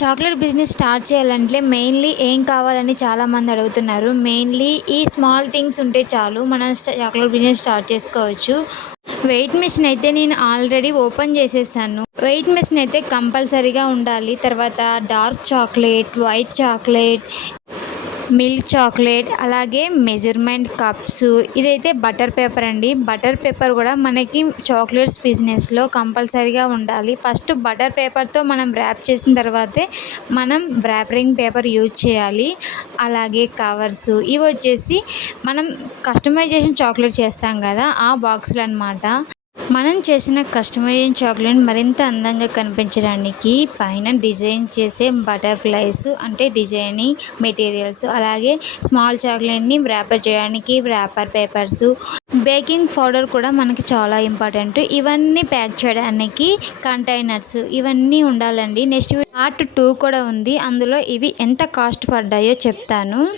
Chocolate business start చేయాలంటే mainly ఏం కావాలని చాలామంది అడుగుతున్నారు. మెయిన్లీ ఈ స్మాల్ థింగ్స్ ఉంటే చాలు మనం చాక్లెట్ బిజినెస్ స్టార్ట్ చేసుకోవచ్చు. వెయిట్ మిషన్ అయితే నేను ఆల్రెడీ ఓపెన్ చేసేసాను. వెయిట్ మిషన్ అయితే కంపల్సరీగా ఉండాలి. తర్వాత dark chocolate white chocolate milk chocolate అలాగే మెజర్మెంట్ కప్స్. ఇదైతే బటర్ పేపర్ అండి. బటర్ పేపర్ కూడా మనకి చాక్లెట్స్ బిజినెస్లో కంపల్సరీగా ఉండాలి. ఫస్ట్ బటర్ పేపర్తో మనం ర్యాప్ చేసిన తర్వాతే మనం ర్యాపరింగ్ పేపర్ యూజ్ చేయాలి. అలాగే కవర్స్. ఇవి వచ్చేసి మనం కస్టమైజేషన్ చాక్లెట్ చేస్తాం కదా ఆ బాక్సులు అనమాట మనం చేసిన కస్టమైజ్ చాక్లెట్ మరింత అందంగా కనిపించడానికి పైన డిజైన్ చేసే బటర్ఫ్లైస్ అంటే డిజైనింగ్ మెటీరియల్స్ అలాగే స్మాల్ చాక్లెట్ని వ్రాపర్ చేయడానికి వ్రాపర్ పేపర్స్. బేకింగ్ పౌడర్ కూడా మనకి చాలా ఇంపార్టెంట్. ఇవన్నీ ప్యాక్ చేయడానికి కంటైనర్స్ ఇవన్నీ ఉండాలండి. నెక్స్ట్ పార్ట్ టూ కూడా ఉంది. అందులో ఇవి ఎంత కాస్ట్ పడ్డాయో చెప్తాను.